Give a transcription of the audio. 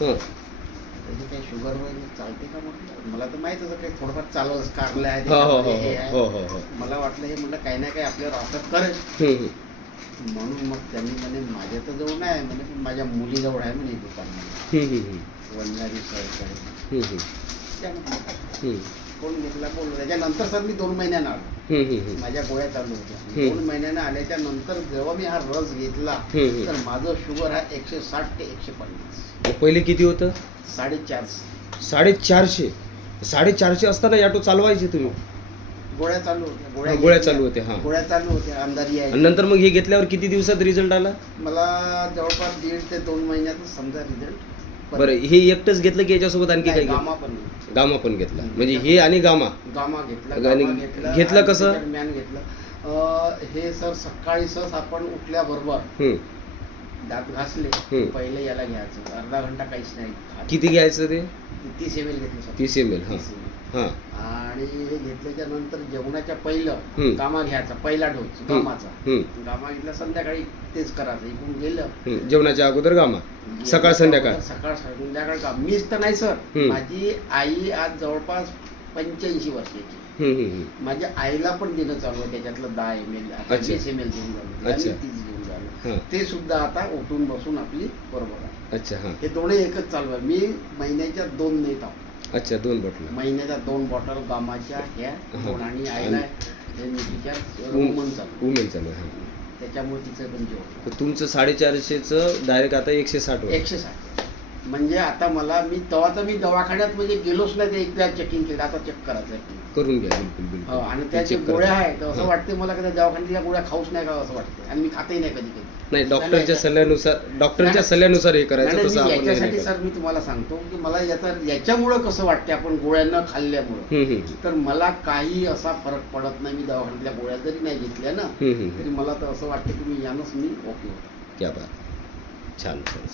हं. त्याची काही शुगर वगैरे चालते का म्हटलं. मला तर माहीत होतं काही थोडंफार चालवलं कारलं आहे हो हो हो त्याच्यामध्ये हे आहे. हो हो हो. मला वाटलं हे म्हटलं काही ना काही आपल्यावर असर करेल. हं, हं. म्हणून मग त्यांनी म्हणे माझ्या तर जवळ नाही म्हणे पण माझ्या मुलीजवळ आहे म्हणे दुकान म्हणे हं, हं, हं. वनवारी सहकारी. हं, हं. त्या म्हटलं हं. कोण घेतला बोललो. त्याच्यानंतर सर मी 2 महिन्यानं आलो. हं, हं, हं. माझ्या गोळ्या चालू होत्या. हं. 2 महिन्यानं आल्याच्या नंतर जेव्हा मी हा रस घेतला हं, हं. तर माझं शुगर हा 160 ते 150. मग पहिले किती होतं? 450. 450. 450 असताना ऑटो चालवायचे तुम्ही? गोळ्या चालू होत्या. गोळ्या घेतल्या. चालू होत्या, हां. गोळ्या चालू होत्या. अंधारी आणि आहे. नंतर मग हे घेतल्यावर किती दिवसात रिझल्ट आला? मला जवळपास 1.5 ते 2 महिन्यातच समजा रिझल्ट. बरं, हे एकटंच घेतलं की याच्यासोबत आणखी काही गामा पण नाही. गामा पण घेतला? म्हणजे हे आणि गामा गामा घेतला. आणि गामा घेतला. घेतलं आणि कसं? दरम्यान घेतलं. हे सर सकाळी सहज आपण उठल्याबरोबर हं. दात घासले हं. पहिले याला घ्यायचं. अर्धा घंटा काहीच नाही. किती घ्यायचं ते? 30 ml घेतलं सर. 30 ml. हां 30 ml. हां. आणि हे घेतल्याच्या नंतर जेवणाच्या पहिलं हं. गामा घ्यायचा. पहिला डोस गामाचा. हं. गामा घेतला संध्याकाळी तेच करायचं. इकडून गेलं हं. जेवणाच्या अगोदर गामा सकाळ संध्याकाळ. सकाळ संध्याकाळ का मीच तर नाही सर. हं. माझी आई आज जवळपास 85 वर्षाची. हं, हं, हं. माझ्या आईला पण देणं चालू आहे त्याच्यातलं 10 ml. आता अच्छा. 20 ml देऊन झालं. अच्छा. 30 घेऊन झालं. हां. ते सुद्धा आता उठून बसून आपली बरोबर आहे. अच्छा. हां. हे दोन्ही एकच चालू आहे. मी महिन्याच्या 2 नेत आहोत. अच्छा, 2 बॉटल. महिन्याच्या 2 बॉटल गामाच्या ह्या हां. 2 आणि आईला हे मेथीच्या उम- उमन चालू. उमेल चालू आहे. हां. त्याच्यामुळे तिचं पण जेवण तर तुमचं 450चं डायरेक्ट आता 160 वर. 160. म्हणजे आता मला मी तेव्हा तर मी दवाखान्यात म्हणजे गेलोच नाही. ते एकदा चेकिंग केलं. आता चेक करायचं आहे. करून घ्या बिलकुल बिलकुल. आणि त्या जे check करा. गोळ्या आहेत तर असं हां. वाटते मला कधी दवाखान्याच्या गोळ्या खाऊच नाही का असं वाटते. आणि मी खातही नाही कधी कधी. नाही, डॉक्टरच्या सल्ल्यानुसार हे करायचं. नाही, तसं मी आपण याच्यासाठी नाही सर मी तुम्हाला सांगतो की मला याच्यामुळं कसं वाटते आपण गोळ्या न खाल्ल्यामुळं. हं, हं. तर मला काही असा फरक पडत नाही. मी दवाखान्यातल्या गोळ्या जरी नाही घेतल्या ना हं, हं. तरी मला तर असं वाटतं की मी यानंच मी ओके होतो. क्या बात. छान छान.